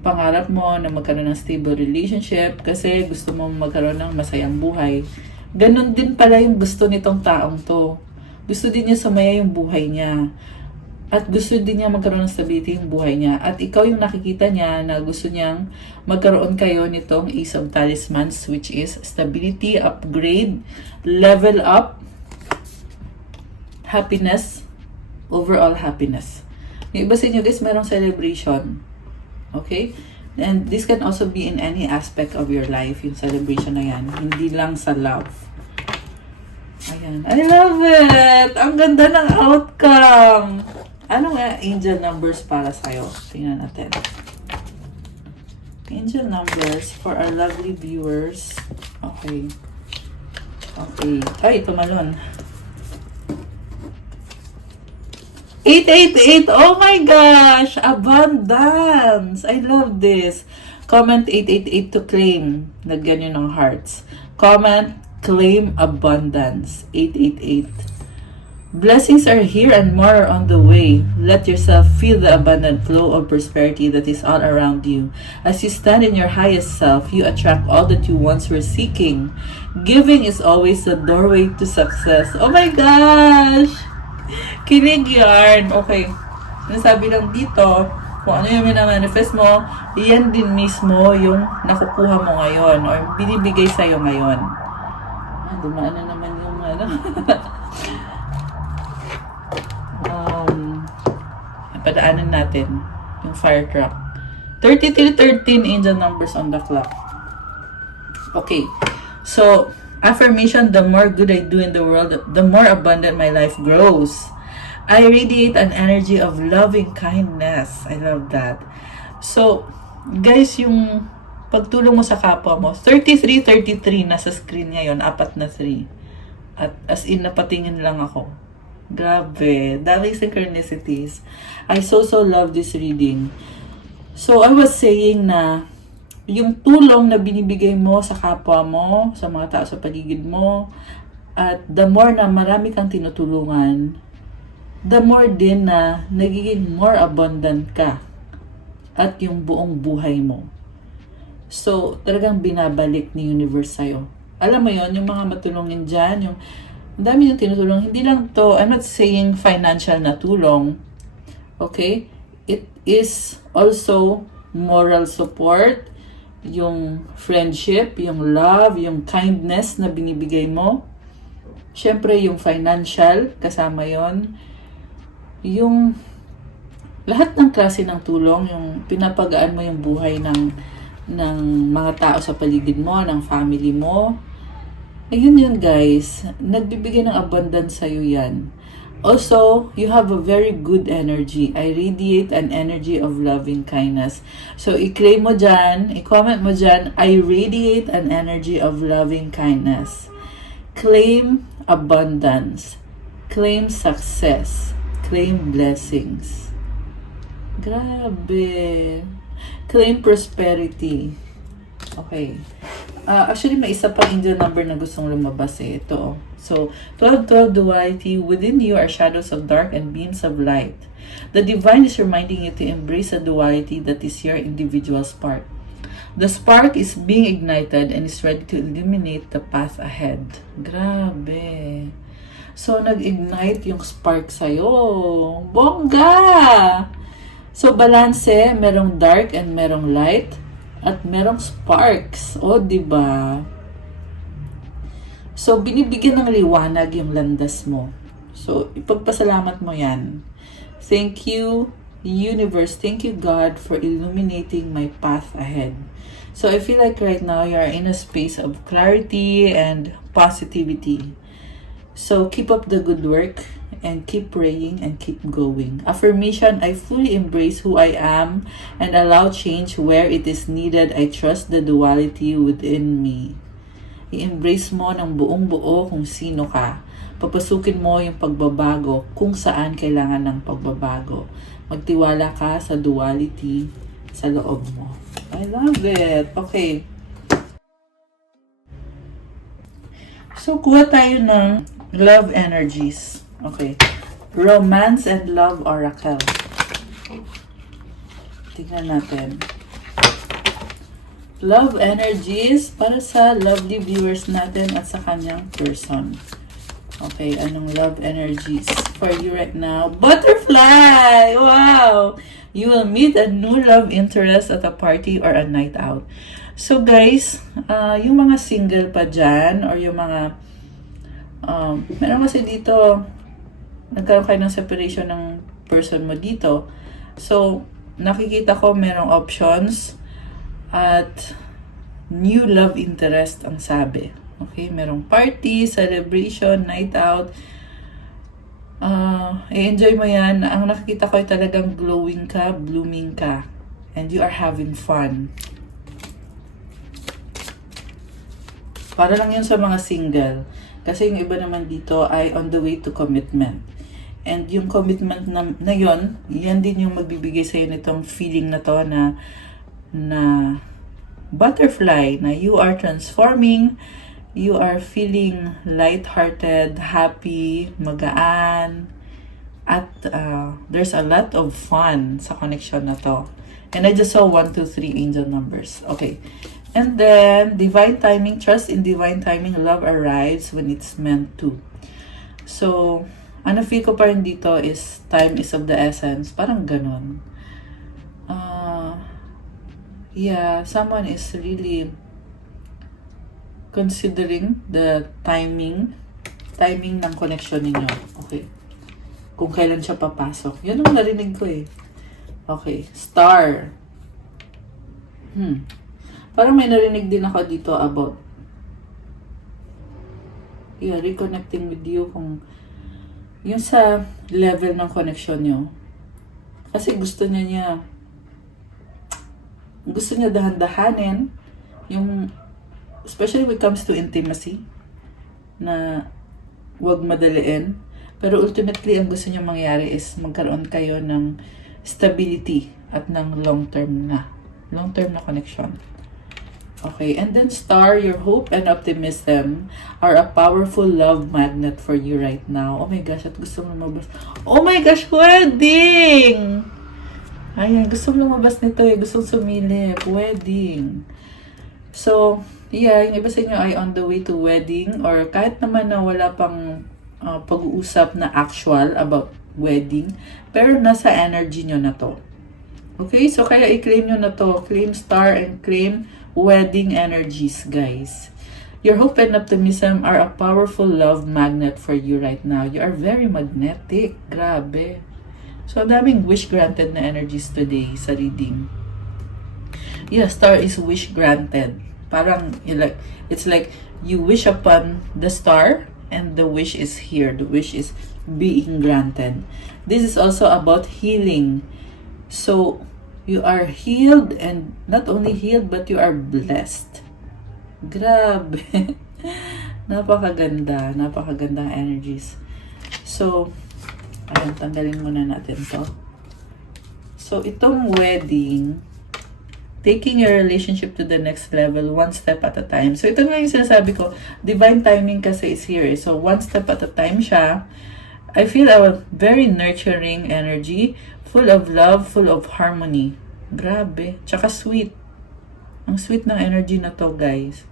pangarap mo na magkaroon ng stable relationship kasi gusto mo magkaroon ng masayang buhay. Ganon din pala yung gusto nitong taong to. Gusto din niya sumaya yung buhay niya. At gusto din niya magkaroon ng stability yung buhay niya. At ikaw yung nakikita niya na gusto niyang magkaroon kayo nitong Ace of Talismans, which is stability, upgrade, level up, happiness, overall happiness. Yung iba sa inyo guys, merong celebration. Okay? And this can also be in any aspect of your life, yung celebration na yan. Hindi lang sa love. Ayan. I love it! Ang ganda ng outcome! Ano nga angel numbers para sa'yo? Tingnan natin. Angel numbers for our lovely viewers. Okay. Okay. Ay, tumalon. 888! Oh my gosh! Abundance! I love this. Comment 888 to claim. Lagyan nyo ng hearts. Comment, claim abundance. 888. Blessings are here and more are on the way. Let yourself feel the abundant flow of prosperity that is all around you. As you stand in your highest self, you attract all that you once were seeking. Giving is always the doorway to success. Oh my gosh! Kilig yarn. Okay. Nasabi lang dito, kung ano yung minamanifest mo, yan din mismo yung nakukuha mo ngayon or binibigay sa'yo ngayon. Dumaan na naman yung ano. Padaanan natin yung fire truck. 3313 angel numbers on the clock. Okay. So, affirmation, the more good I do in the world, the more abundant my life grows. I radiate an energy of loving kindness. I love that. So, guys, yung pagtulong mo sa kapwa mo, 3333 nasa screen ngayon, 4 na 3. At as in, napatingin lang ako. Grabe, daming synchronicities. I so love this reading. So, I was saying na yung tulong na binibigay mo sa kapwa mo, sa mga tao sa paligid mo, at the more na marami kang tinutulungan, the more din na nagiging more abundant ka at yung buong buhay mo. So, talagang binabalik ni universe sa'yo. Alam mo yon, yung mga matulungin dyan, yung ang dami yung tinutulong. Hindi lang to, I'm not saying financial na tulong. Okay? It is also moral support, yung friendship, yung love, yung kindness na binibigay mo. Siyempre, yung financial, kasama yon. Yung lahat ng klase ng tulong, yung pinapagaan mo yung buhay ng mga tao sa paligid mo, ng family mo. Ayun yun guys, nagbibigay ng abundance sa'yo yan. Also, you have a very good energy. I radiate an energy of loving kindness. So, i-claim mo dyan, i-comment mo dyan, I radiate an energy of loving kindness. Claim abundance. Claim success. claim blessings. Grabe. Claim prosperity. Okay. Actually, may isa pang angel number na gustong lumabas eh. Ito. So, 12-12 duality. Within you are shadows of dark and beams of light. The divine is reminding you to embrace a duality that is your individual spark. The spark is being ignited and is ready to illuminate the path ahead. Grabe. So, nag-ignite yung spark sa'yo. Bongga! So, balanse, merong dark and merong light. At merong sparks. O, diba? So, binibigyan ng liwanag yung landas mo. So, ipagpasalamat mo yan. Thank you, universe. Thank you, God, for illuminating my path ahead. So, I feel like right now you are in a space of clarity and positivity. So, keep up the good work and keep praying and keep going. Affirmation, I fully embrace who I am and allow change where it is needed. I trust the duality within me. I-embrace mo ng buong buo kung sino ka. Papasukin mo yung pagbabago kung saan kailangan ng pagbabago. Magtiwala ka sa duality sa loob mo. I love it. Okay. So, kuha tayo ng love energies. Okay. Romance and Love Oracle. Tingnan natin. Love energies para sa lovely viewers natin at sa kanyang person. Okay, anong love energies for you right now? Butterfly! Wow! You will meet a new love interest at a party or a night out. So guys, yung mga single pa dyan or yung mga meron kasi dito nagkaroon kayo ng separation ng person mo dito. So, nakikita ko merong options at new love interest ang sabi. Okay, merong party, celebration, night out. I-enjoy mo yan. Ang nakikita ko ay talagang glowing ka, blooming ka, and you are having fun. Para lang yun sa mga single. Kasi yung iba naman dito ay on the way to commitment. And yung commitment na yun, yan din yung magbibigay sa'yo nitong feeling na to na butterfly, na you are transforming, you are feeling light-hearted, happy, magaan, at there's a lot of fun sa connection na to. And I just saw 1, 2, 3 angel numbers. Okay. And then, divine timing, trust in divine timing, love arrives when it's meant to. So, ano feel ko pa rin dito is time is of the essence. Parang ganun. Yeah, someone is really considering the timing ng connection ninyo. Okay. Kung kailan siya papasok. Yun ang narinig ko eh. Okay. Star. Parang may narinig din ako dito about reconnecting with you kung yung sa level ng connection nyo. Kasi gusto niya dahan-dahanin yung, especially when it comes to intimacy, na wag madaliin. Pero ultimately, ang gusto niya mangyari is magkaroon kayo ng stability at ng long-term na connection. Okay, and then star, your hope and optimism are a powerful love magnet for you right now. Oh my gosh, at gusto mo lumabas. Oh my gosh, wedding! Ayan, gusto mo lumabas nito eh. Gusto sumilip. Wedding. So, yeah, yung iba sa inyo ay on the way to wedding or kahit naman na wala pang pag-uusap na actual about wedding, pero nasa energy nyo na to. Okay, so kaya i-claim nyo na to. Claim star and claim wedding energies, guys. Your hope and optimism are a powerful love magnet for you right now. You are very magnetic. Grabe. So, daming wish granted na energies today sa reading. Yeah, star is wish granted. Parang, it's like you wish upon the star and the wish is here. The wish is being granted. This is also about healing. So, you are healed, and not only healed, but you are blessed. Grabe. Napakaganda. Napakagandang energies. So, Ayan, tanggalin muna natin to. So, itong wedding, taking your relationship to the next level, one step at a time. So, ito nga yung sinasabi ko, divine timing kasi is here. So, one step at a time siya. I feel a very nurturing energy, full of love, full of harmony. Grabe. Tsaka sweet. Ang sweet ng energy na to, guys.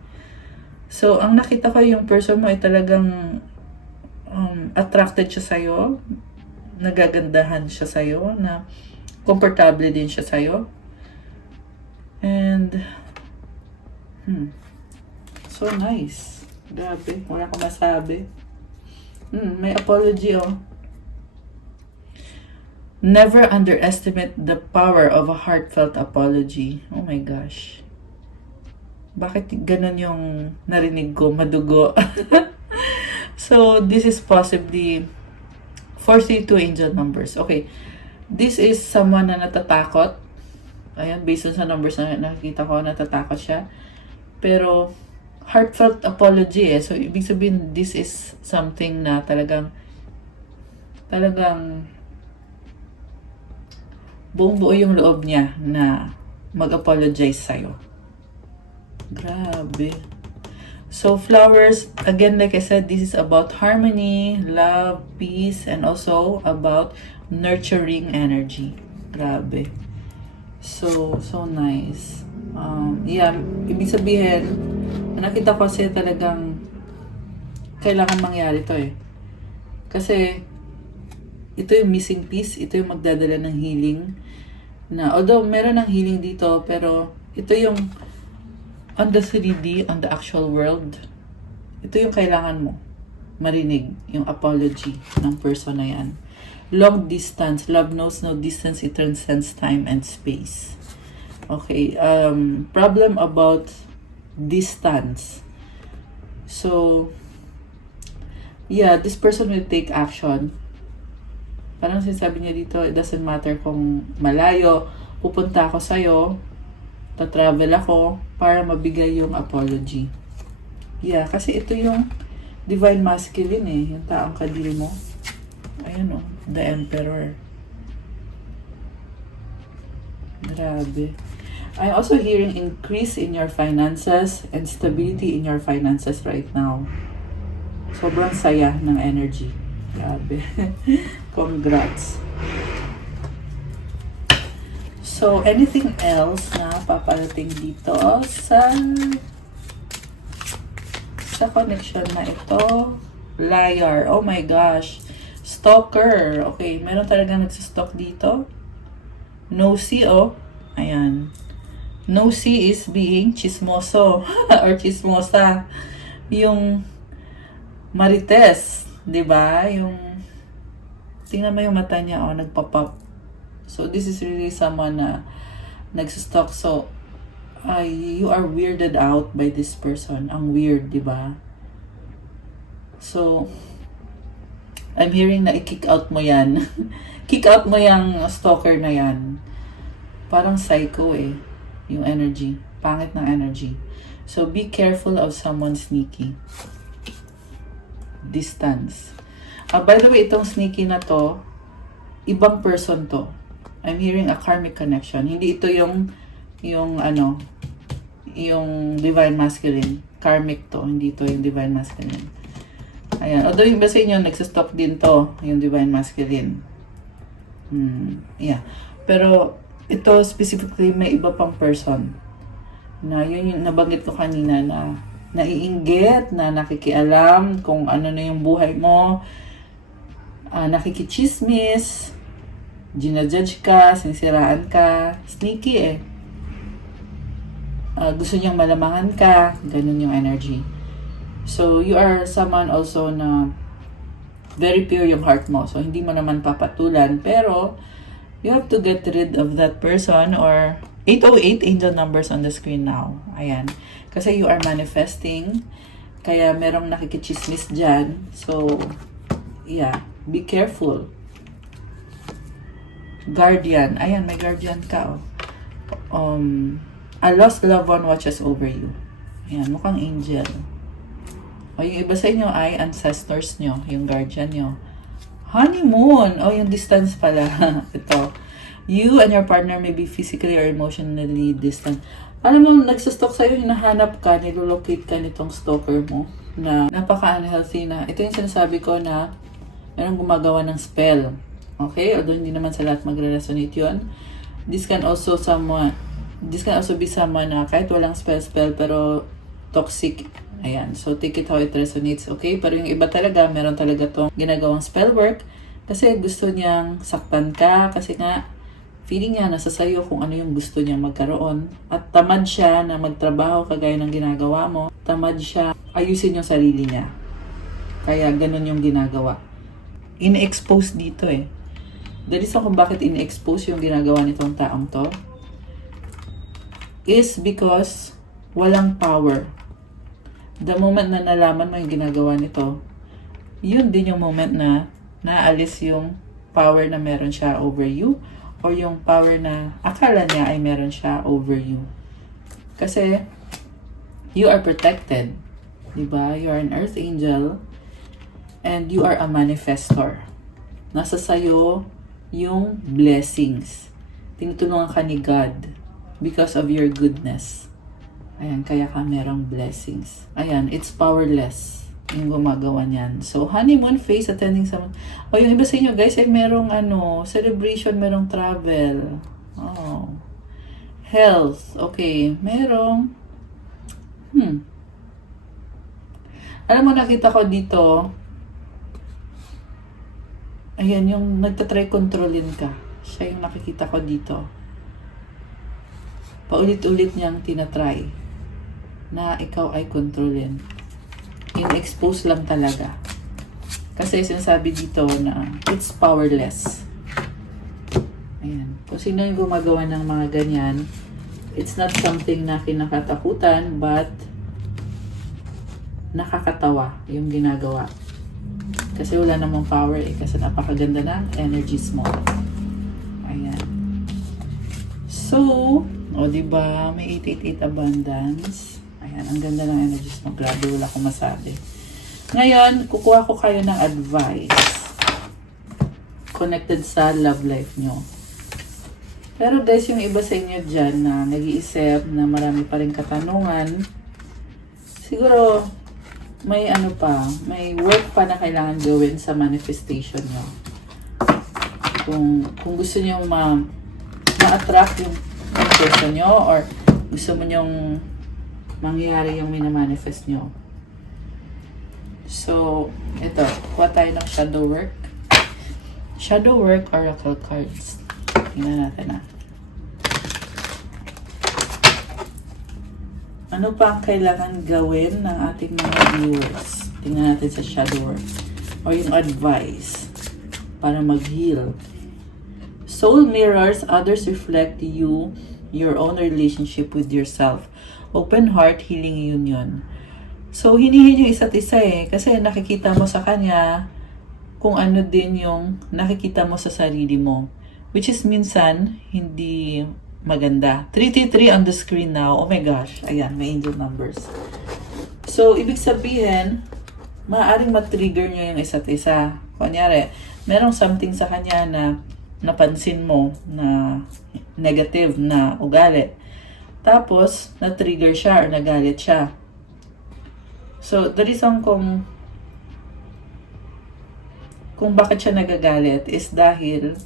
So, ang nakita ko yung person mo ay talagang attracted siya sa'yo, nagagandahan siya sa'yo, na komportable din siya sa'yo. And, so nice. Grabe, wala akong masabi. May apology, oh. Never underestimate the power of a heartfelt apology. Oh my gosh. Bakit ganun yung narinig ko? Madugo. So, this is possibly 42 angel numbers. Okay. This is someone na natatakot. Ayan, based on sa numbers na nakikita ko, natatakot siya. Pero, heartfelt apology eh. So, ibig sabihin, this is something na talagang buong-buo yung loob niya na mag-apologize sa'yo. Grabe. So, flowers, again, like I said, this is about harmony, love, peace, and also about nurturing energy. Grabe. So nice. Yeah, ibig sabihin, nakita ko kasi talagang kailangan mangyari to eh. Kasi, ito yung missing piece, ito yung magdadala ng healing. Na, although meron ng healing dito, pero ito yung on the 3D, on the actual world, ito yung kailangan mo marinig, yung apology ng person na yan. Long distance, love knows no distance, it transcends time and space. Okay, problem about distance. So, yeah, this person will take action. Parang sinasabi niya dito, it doesn't matter kung malayo, pupunta ako sa'yo, travel ako para mabigay yung apology. Yeah, kasi ito yung divine masculine eh, yung taong kadiri mo. Ayan o, the emperor. Grabe. I'm also hearing increase in your finances and stability in your finances right now. Sobrang saya ng energy. Grabe. Congrats. So, anything else na paparating dito sa connection na ito? Liar. Oh my gosh. Stalker. Okay, meron talagang nagsistalk dito. Nosy, oh. Ayan. Nosy is being chismoso or chismosa. Yung marites, 'di ba? Yung tingnan mo yung mata niya, oh, nagpop-up. So, this is really someone na nagsistalk. So, you are weirded out by this person. Ang weird, di ba? So, I'm hearing na i-kick out mo yan. Kick out mo yung stalker na yan. Parang psycho eh, yung energy. Pangit ng energy. So, be careful of someone sneaky. Distance. By the way, itong sneaky na to, ibang person to. I'm hearing a karmic connection. Hindi ito yung divine masculine. Karmic to. Hindi ito yung divine masculine. Ayan. Although yung iba sa inyo, nagsistop din to, yung divine masculine. Yeah. Pero, ito specifically, may iba pang person. Na yun yung nabanggit ko kanina na naiinggit, na nakikialam kung ano na yung buhay mo, nakikichismis, ginajudge ka, sinisiraan ka, sneaky eh. Gusto niyang malamangan ka, ganun yung energy. So, you are someone also na very pure yung heart mo. So, hindi mo naman papatulan, pero you have to get rid of that person or 808 angel numbers on the screen now. Ayan. Kasi you are manifesting, kaya merong nakikichismis dyan. So, yeah, be careful. Guardian. Ayan, may guardian ka. Oh. A lost loved one watches over you. Ayan, mukhang angel. O yung iba sa inyo ay ancestors nyo, yung guardian nyo. Honeymoon. Oh, yung distance pala. Ito. You and your partner may be physically or emotionally distant. Alam mo, nagsustalk sa'yo, hinahanap ka, nilolocate ka nitong stalker mo na napaka-unhealthy na. Ito yung sinasabi ko na merong gumagawa ng spell. Okay? Although hindi naman sa lahat magre-resonate yun. This can also be someone na kahit walang spell pero toxic. Ayan. So, take it how it resonates. Okay? Pero yung iba talaga, meron talaga tong ginagawang spell work kasi gusto niyang saktan ka kasi nga feeling niya nasa sayo kung ano yung gusto niya magkaroon. At tamad siya na magtrabaho kagaya ng ginagawa mo. Tamad siya ayusin yung sarili niya. Kaya ganun yung ginagawa. In-expose dito eh. The reason kung bakit in-expose yung ginagawa nitong taong to is because walang power. The moment na nalaman mo yung ginagawa nito, yun din yung moment na naalis yung power na meron siya over you or yung power na akala niya ay meron siya over you. Kasi you are protected. Diba? You are an earth angel and you are a manifestor. Nasa sayo yung blessings. Tinutulungan ka ni God because of your goodness. Ayan, kaya ka merong blessings. Ayan, it's powerless yung gumagawa niyan. So, honeymoon phase, attending sa... O, yung iba sa inyo, guys, ay merong celebration, merong travel. Oh. Health. Okay, merong... Alam mo, nakita ko dito, ayan, yung nagtatry kontrolin ka. Siya yung nakikita ko dito. Paulit-ulit niyang tinatry na ikaw ay kontrolin. In-expose lang talaga. Kasi sinasabi dito na it's powerless. Ayan. Kung sino yung gumagawa ng mga ganyan, it's not something na kinakatakutan, but nakakatawa yung ginagawa. Kasi wala namang power eh. Kasi napakaganda ng energies mo. Ayan. So, diba, may 888 abundance. Ayan, ang ganda ng energies mo. Grabe, wala akong masabi. Ngayon, kukuha ko kayo ng advice connected sa love life nyo. Pero guys, yung iba sa inyo dyan na nag-iisip na marami pa rin katanungan, siguro may may work pa na kailangan gawin sa manifestation nyo. Kung gusto nyo ma-attract yung person nyo or gusto mo nyong mangyari yung minamanifest nyo. So, ito. Kuha tayo ng shadow work. Shadow work oracle cards. Tingnan natin Ano pa ang kailangan gawin ng ating mga viewers? Tingnan natin sa shadow work. O yung advice para mag-heal. Soul mirrors, others reflect you, your own relationship with yourself. Open heart healing union. So, hinihil yung isa't isa eh. Kasi nakikita mo sa kanya kung ano din yung nakikita mo sa sarili mo. Which is minsan, hindi maganda. 333 on the screen now. Oh my gosh. Ayan, may angel numbers. So, ibig sabihin, maaaring matrigger nyo yung isa't isa. Kunyari, merong something sa kanya na napansin mo na negative na ugali. Tapos, na-trigger siya or nagalit siya. So, the reason kung bakit siya nagagalit is dahil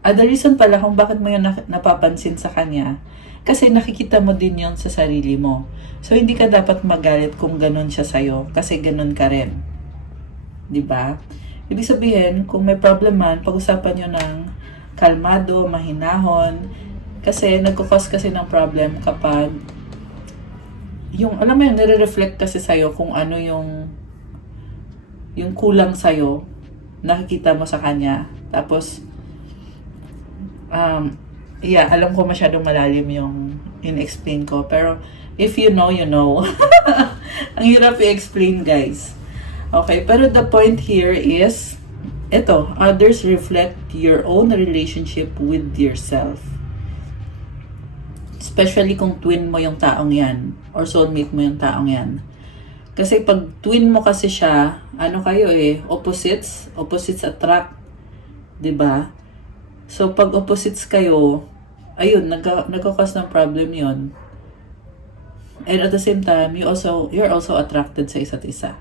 the reason pala kung bakit mo yun napapansin sa kanya kasi nakikita mo din yun sa sarili mo. So, hindi ka dapat magalit kung ganun siya sa'yo kasi ganun ka rin. Diba? Ibig sabihin, kung may problem man, pag-usapan nyo ng kalmado, mahinahon, kasi nagkukos kasi ng problem kapag alam mo yun, nire-reflect kasi sa'yo kung ano yung kulang sa'yo, nakikita mo sa kanya. Tapos, alam ko masyadong malalim yung in-explain ko. Pero, if you know, you know. Ang hirap i-explain, guys. Okay, pero the point here is, others reflect your own relationship with yourself. Especially kung twin mo yung taong yan, or soulmate mo yung taong yan. Kasi pag twin mo kasi siya, ano kayo opposites attract, 'di ba? So pag opposites kayo, ayun, nagka-cause ng problem 'yon. And at the same time, you're also attracted sa isa't isa.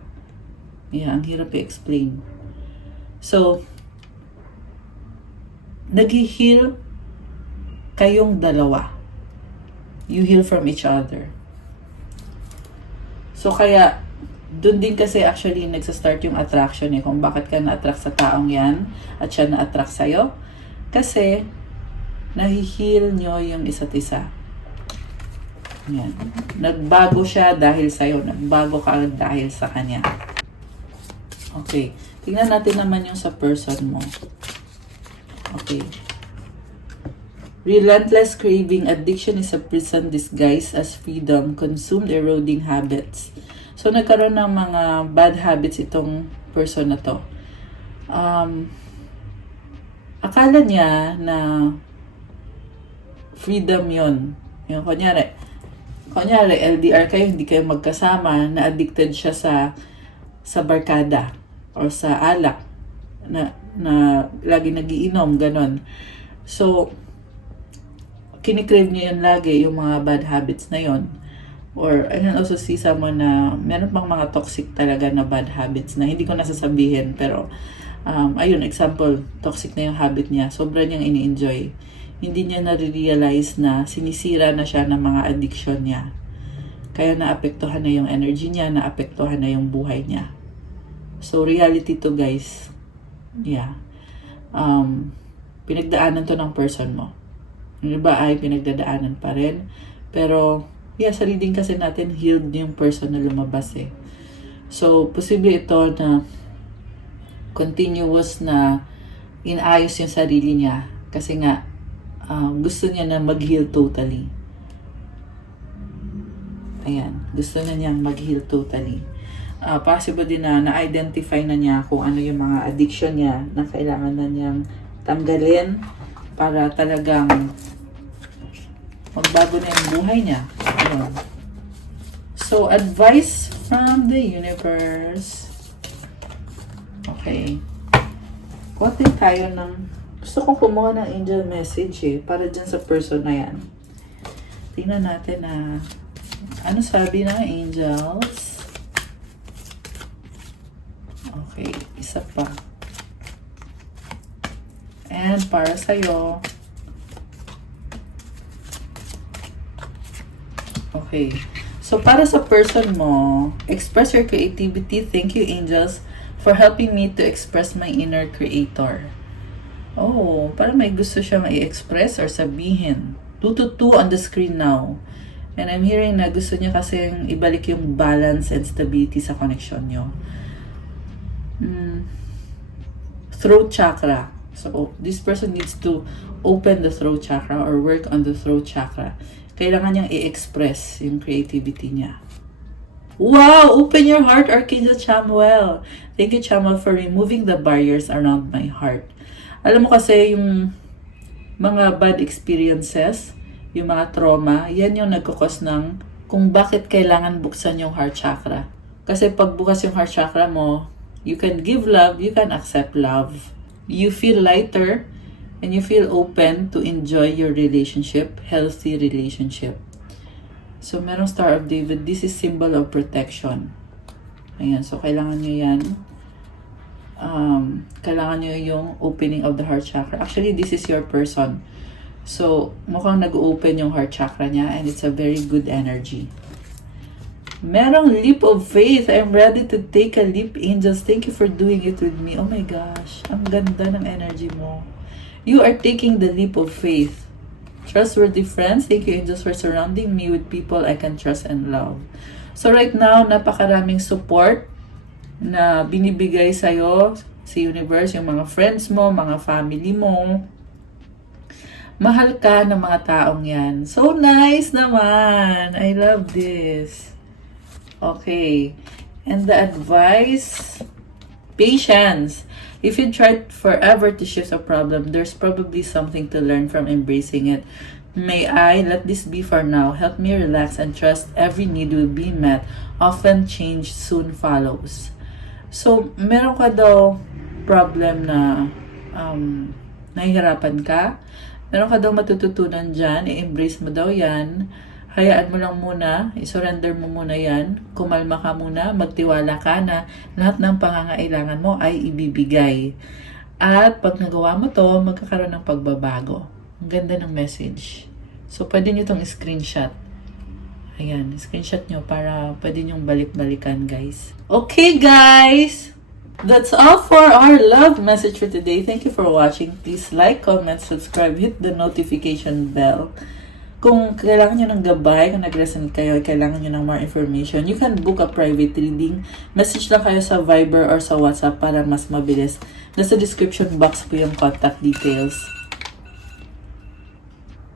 Yeah, ang hirap i-explain. So, nag-heal kayong dalawa. You heal from each other. So, kaya, dun din kasi actually nagsa-start yung attraction kung bakit ka na-attract sa taong yan at siya na-attract sa'yo. Kasi, nahi-heal nyo yung isa't isa. Yan. Nagbago siya dahil sa'yo. Nagbago ka dahil sa kanya. Okay. Tingnan natin naman yung sa person mo. Okay. Relentless craving. Addiction is a prison disguised as freedom. Consumed eroding habits. So, nagkaroon ng mga bad habits itong person na to. Akala niya na freedom yon. Yung kunyari, LDR kayo, hindi kayo magkasama, na addicted siya sa barkada or sa alak na lagi nagiinom, ganon. So, kinikrave niya yun lagi, yung mga bad habits na yon. Or, I can also see someone na meron pang mga toxic talaga na bad habits na hindi ko nasasabihin, pero ayun, example, toxic na yung habit niya, sobra niyang ini-enjoy. Hindi niya na-realize na sinisira na siya ng mga addiction niya. Kaya naapektuhan na yung energy niya, naapektuhan na yung buhay niya. So, reality to, guys. Yeah. Pinagdaanan to ng person mo. Yung iba ay pinagdadaanan pa rin. Pero, yeah, sa reading kasi natin, healed yung person na lumabas So, posible ito na continuous na inayos yung sarili niya. Kasi nga, gusto niya na mag-heal totally. Ayan, gusto na niyang mag-heal totally. Possible din na na-identify na niya kung ano yung mga addiction niya na kailangan na niyang tanggalin para talagang magbago na yung buhay niya. Ayan. So, advice from the universe. Okay. Kuha tayo ng... Gusto kong kumuha ng angel message para dyan sa person na yan. Tingnan natin ano sabi ng angels. Okay, isa pa. And para sa'yo. Okay. So, para sa person mo, express your creativity. Thank you, angels, for helping me to express my inner creator. Oh, parang may gusto siyang i-express or sabihin. 222 on the screen now. And I'm hearing na gusto niya kasing ibalik yung balance and stability sa connection nyo. Throat chakra. So, this person needs to open the throat chakra or work on the throat chakra. Kailangan niyang i-express yung creativity niya. Wow! Open your heart, Archangel Chamuel. Thank you, Chamuel, for removing the barriers around my heart. Alam mo kasi yung mga bad experiences, yung mga trauma, yan yung nagkukos ng kung bakit kailangan buksan yung heart chakra. Kasi pag bukas yung heart chakra mo, you can give love, you can accept love. You feel lighter, and you feel open to enjoy your relationship, healthy relationship. So, merong Star of David, this is symbol of protection. Ayan, so kailangan nyo yan. Kailangan nyo yung opening of the heart chakra. Actually, this is your person. So, mukhang nag-open yung heart chakra niya and it's a very good energy. Merong leap of faith. I'm ready to take a leap, angels. Thank you for doing it with me. Oh my gosh. Ang ganda ng energy mo. You are taking the leap of faith. Trustworthy friends. Thank you, angels, for surrounding me with people I can trust and love. So right now, napakaraming support na binibigay sa'yo sa universe, yung mga friends mo, mga family mo. Mahal ka ng mga taong yan. So nice naman. I love this. Okay. And the advice, patience. If you tried forever to shift a problem, there's probably something to learn from embracing it. May I let this be for now. Help me relax and trust every need will be met. Often change soon follows. So, meron ka daw problem na nahihirapan ka. Meron ka daw matututunan dyan. I-embrace mo daw yan. Hayaan mo lang muna. I-surrender mo muna yan. Kumalma ka muna. Magtiwala ka na lahat ng pangangailangan mo ay ibibigay. At pag nagawa mo to, magkakaroon ng pagbabago. Ang ganda ng message. So, pwede nyo itong screenshot. Ayan, screenshot nyo para pwede nyong balik-balikan, guys. Okay, guys! That's all for our love message for today. Thank you for watching. Please like, comment, subscribe, hit the notification bell. Kung kailangan nyo ng gabay, kung nag-resonate kayo, kailangan nyo ng more information, you can book a private reading. Message lang kayo sa Viber or sa WhatsApp para mas mabilis. Nasa description box po yung contact details.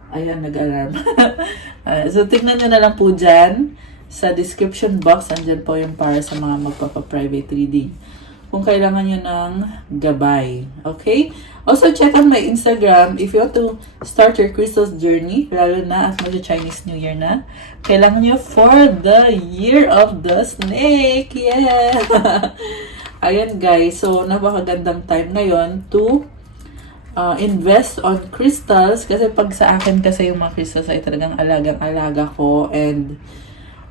Ayan, nag-alarm. So, tignan nyo na lang po dyan. Sa description box, andyan po yung para sa mga magpapa-private reading. Kung kailangan nyo ng gabay. Okay? Also, check out my Instagram if you want to start your crystals journey, lalo na at mag-Chinese New Year na. Kailangan nyo for the Year of the Snake. Yeah! Ayan, guys. So, napakagandang time ngayon to invest on crystals. Kasi pag sa akin kasi yung mga crystals ay talagang alagang-alaga ko. And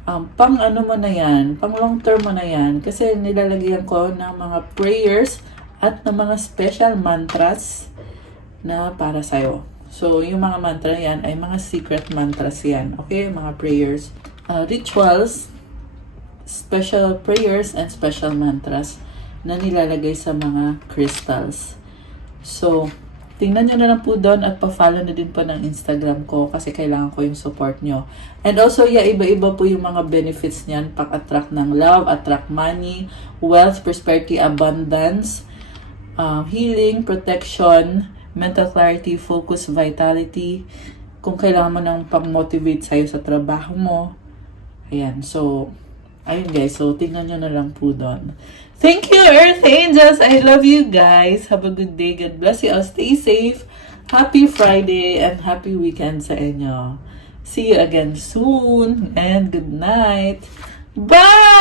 pang ano mo na yan, pang long term mo na yan. Kasi nilalagyan ko ng mga prayers at ng mga special mantras na para sa'yo. So, yung mga mantra yan ay mga secret mantras yan. Okay? Mga prayers. Rituals, special prayers, and special mantras na nilalagay sa mga crystals. So, tingnan nyo na lang po doon at pa-follow na din po ng Instagram ko kasi kailangan ko yung support nyo. And also, iba-iba po yung mga benefits niyan. Pag-attract ng love, attract money, wealth, prosperity, abundance, healing, protection, mental clarity, focus, vitality. Kung kailangan mo ng pang-motivate sa'yo sa trabaho mo. Ayan. So, ayun guys. So, tingnan nyo na lang po doon. Thank you, Earth Angels. I love you guys. Have a good day. God bless you all. Stay safe. Happy Friday and happy weekend sa inyo. See you again soon and good night. Bye!